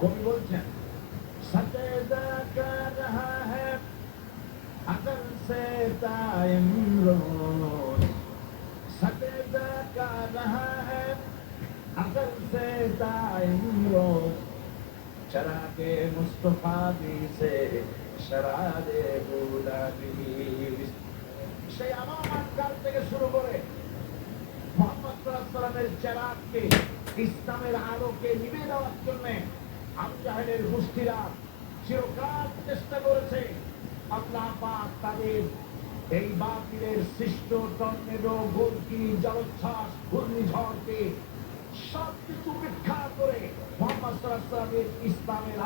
কবি বলছেন सजदा कर रहा है अकल से टाइम रोज सजदा कर रहा है अकल से टाइम रोज चरागे मुस्तफा भी से शरारे गुलाबी সেই আমার কাল থেকে শুরু করে মুহাম্মদ সাল্লাল্লাহু আলাইহি ওয়াসাল্লামের চেরাগকে ইসলামের আলোকে নিভে দেওয়ার জন্য আবু জাহেলের গোষ্ঠীরা চিরকাল চেষ্টা করেছে। আল্লাহ পাক তাদের এই বাতিলের সৃষ্ট টর্নেডো, গর্জি, জলোচ্ছ্বাস, ঘূর্ণিঝড়কে সবকিছু উপেক্ষা করে মুহাম্মদ সাল্লাল্লাহু আলাইহি ওয়াসাল্লামের ইসলামের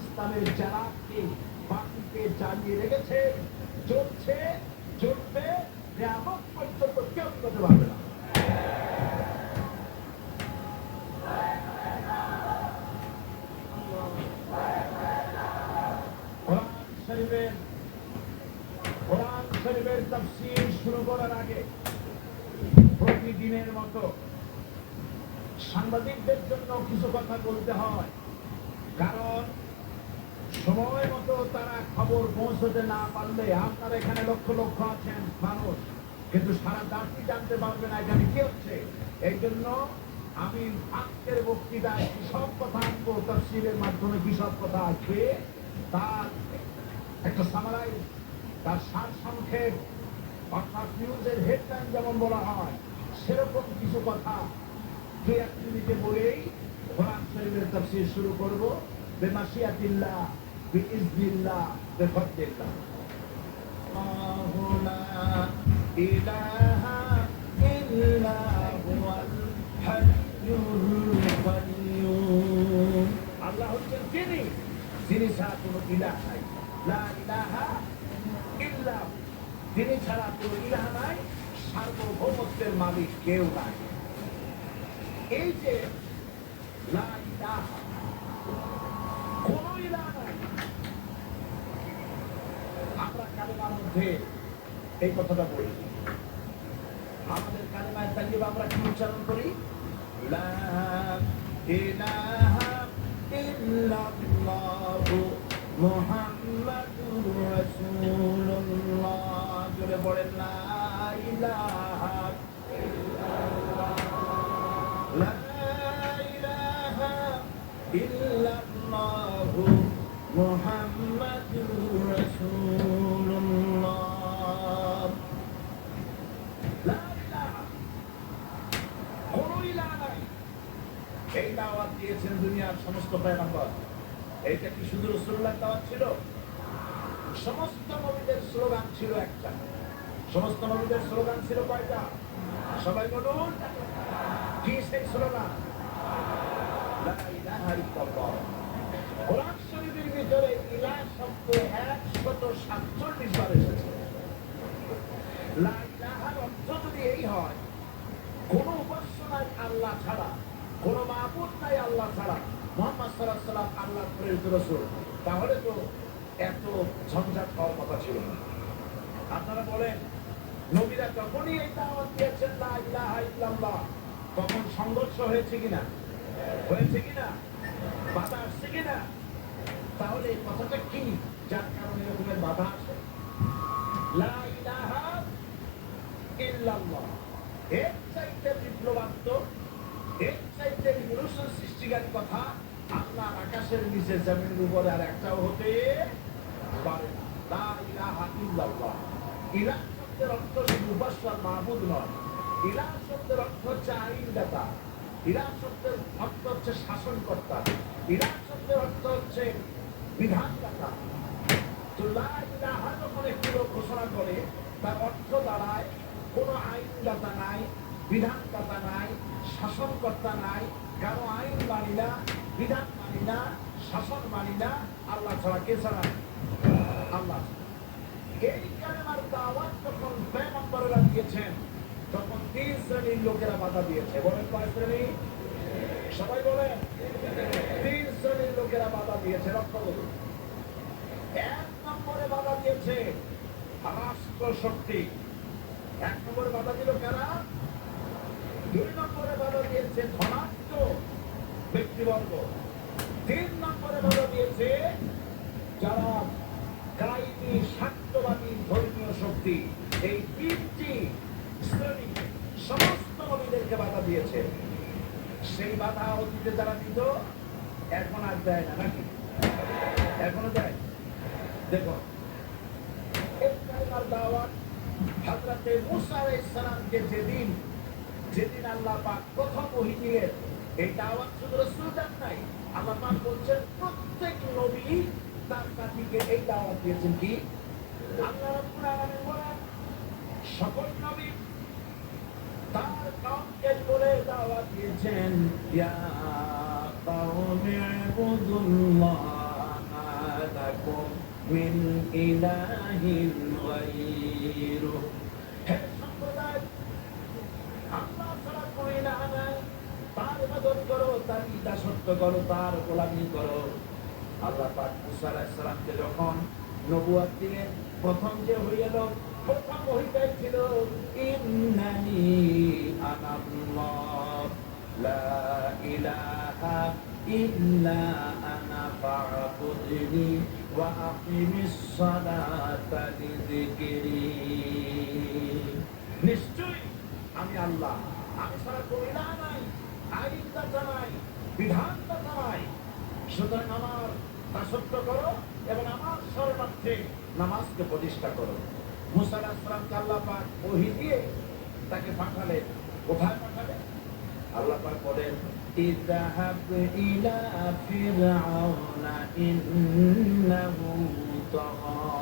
ইসলামের চেরাগকে বাতিলকে জ্বালিয়ে রেখেছে। চলছে, চলবে, কিয়ামত পর্যন্ত কেউ করতে পারবে না। কোরআন শরীফের তাফসীর শুরু করার আগে প্রতিদিনের মতো সাংবাদিকদের জন্য কিছু কথা বলতে হয়, কারণ সময় মতো তারা খবর পৌঁছতে না পারলে আপনারা এখানে লক্ষ লক্ষ আছেন মানুষ, কিন্তু সারা জাতি জানতে পারবে না এখানে কি হচ্ছে। এই জন্য আমি আজকের বক্তৃতায় কি সব কথা আনবো, তাফসীরের মাধ্যমে কি সব কথা আসবে তার একটা সামারাইজ, তার সার সংক্ষেপ, অর্থাৎ নিউজের হেডলাইন যেমন বলা হয় সেরকম কিছু কথা 2-1 মিনিটে বলেই কোরআন শরীফের তাফসীর শুরু করব। বিমাশিয়াতিল্লাহ, বিইজনিল্লাহ, বিফদলিল্লাহ। আল্লাহু লা ইলাহা ইল্লা হুয়াল হাইয়ুল কাইয়্যুম। আল্লাহ হচ্ছেন তিনি, যিনি ছাড়া কোনো ইলাহ নাই। লা ইলাহা ইল্লা, তিনি ছাড়া কোনো ইলাহ নাই, সার্বভৌমত্বের মালিক কেউ নাই। এই যে লা ইলাহা, কোনো ইলাহ নাই, আমরা কালেমার মধ্যে এই কথাটা বলি। আমাদের কালেমায়ে তাইয়্যিবা আমরা কি উচ্চারণ করি? লা ইলাহা ইল্লাল্লাহু মুহাম্মাদুর রাসূলুল্লাহ। জোরে পড়েন লা ইলাহা ইল্লাল্লাহ, লা ইলাহা ইল্লাল্লাহু মুহাম্মাদুর রাসূলুল্লাহ। লা ইলাহা, কোনো ইলাহ নাই। এই দাওয়াত দিয়েছেন দুনিয়ার সমস্ত পয়গম্বর। এইটা কি শুধু রাসূলুল্লাহর দাওয়াত ছিল? সমস্ত নবীদের স্লোগান ছিল একটা। সমস্ত নবীদের স্লোগান ছিল কয়টা? সবাই বলুন, কি সেই স্লোগান? লা ইলাহা ইল্লাল্লাহ। কোরআন শরীফের ভিতরে ইলাহ শব্দ 147 বার এসেছে। লা ইলাহার অর্থ যদি এই হয়, কোন উপাস্য নাই আল্লাহ ছাড়া, কোন মাবুদ নাই আল্লাহ ছাড়া, মুহাম্মদ সাল্লাল্লাহু আলাইহি ওয়াসাল্লাম আল্লাহর প্রেরিত রাসূল, তাহলে তো এত ঝঞ্ঝাট হওয়ার কথা ছিল না। আপনারা বলেন, নবীরা যখনই এই দাওয়াত দিয়েছেন লা ইলাহা ইল্লাল্লাহ, তখন সংঘর্ষ হয়েছে কিনা? হয়েছে কিনা? বাধা আসছে কিনা? তাহলে এই কথাটা কি যার কারণে এরকমের বাধা আসে? লা ইলাহা ইল্লাল্লাহ, এর চাইতে বিপ্লবাত্মক, এর চাইতে রিভলিউশন সৃষ্টিকারী কথা আল্লাহর আকাশের নিচে জমিনের উপরে আর একটাও হতে পারে না। লা ইলাহা ইল্লাল্লাহ। ইলাহ শব্দের অর্থ শুধু উপাস্য আর মাবুদ নয়। ইলাহ শব্দের অর্থ হচ্ছে আইনদাতা, ইলাহ শব্দের অর্থ হচ্ছে শাসনকর্তা, ইলাহ শব্দের অর্থ হচ্ছে বিধানদাতা। তো লা ইলাহা যখন একটি লোক ঘোষণা করে, তার অর্থ দাঁড়ায় কোনো আইনদাতা নাই, বিধানদাতা নাই, শাসনকর্তা নাই, কারো আইন মানি না, বিধান মানি না, শাসন মানি না, আল্লাহ ছাড়া। কে ছাড়া? আল্লাহ। এই কালেমার দাওয়াত যখন পয়গম্বররা দিয়েছেন, তখন 3 শ্রেণীর লোকেরা বাধা দিয়েছে। বলেন কয় শ্রেণী? সবাই বলেন। 3 শ্রেণীর লোকেরা বাধা দিয়েছে। লক্ষ্য করুন। 1 নম্বরে বাধা দিয়েছে রাষ্ট্রশক্তি। 1 নম্বরে বাধা দিল কারা? 2 নম্বরে বাধা দিয়েছে ধনাঢ্য ব্যক্তিবর্গ। তিন নম্বরে বাধা দিয়েছে যারা কায়েমি স্বার্থবাদী ধর্মীয় শক্তি। এই তিনটি শ্রেণী সমস্ত নবীদেরকে বাধা দিয়েছে। সেই বাধা অতীতে যারা দিত এখন আর দেয় না, নাকি এখনো দেয়? দেখো, ইসরাঈলের দাওয়াত হযরতে মূসা আলাইহিস সালামকে যেদিন আল্লাহ পাক প্রথম ওহী দিলেন, এই দাওয়াত শুধু রাসূল দেন নাই, আল্লাহ পাক বলছেন প্রত্যেক নবী তার জাতিকে এই দাওয়াত দিয়েছেন। কি? আল্লাহ রাব্বুল আলামিন বলেন সকল নবী তার কওমকে বলে দাওয়াত দিয়েছেন, ইয়া কাওমি ইবুদুল্লাহ লাকুম মিন ইলাহিন গায়রুহু। হে সম্প্রদায়, আল্লাহ ছাড়া কোনো ইলাহ নাই, তার ইবাদত করো, তার দাসত্ব করো, তার গোলামি করো। আল্লাহ পাক মূসা আলাইহিস সালামকে যখন নবুয়ত দিলেন, প্রথম যে হয়ে গেল, প্রথম ওহীটাই ছিল ইন্নানি আনাল্লাহ লা ইলাহা ইল্লা আনা ফা'বুদনি ওয়া আকিমিস সালাতা লিযিকরি। নিশ্চয়ই আমি আল্লাহ, আমি ছাড়া কোনো ইলাহ নাই, আইনদাতা নাই, বিধানদাতা নাই, সুতরাং আমার দাসত্ব করো এবং আমার শরণার্থে নামাজকে প্রতিষ্ঠা করো। মূসা আলাইহিস সালামকে আল্লাহ পাক ওহী দিয়ে তাকে পাঠালেন। কোথায় পাঠালেন? আল্লাহ পাক বলেন, ইযহাব ইলা ফিরআউনা ইন্নাহু তাগা।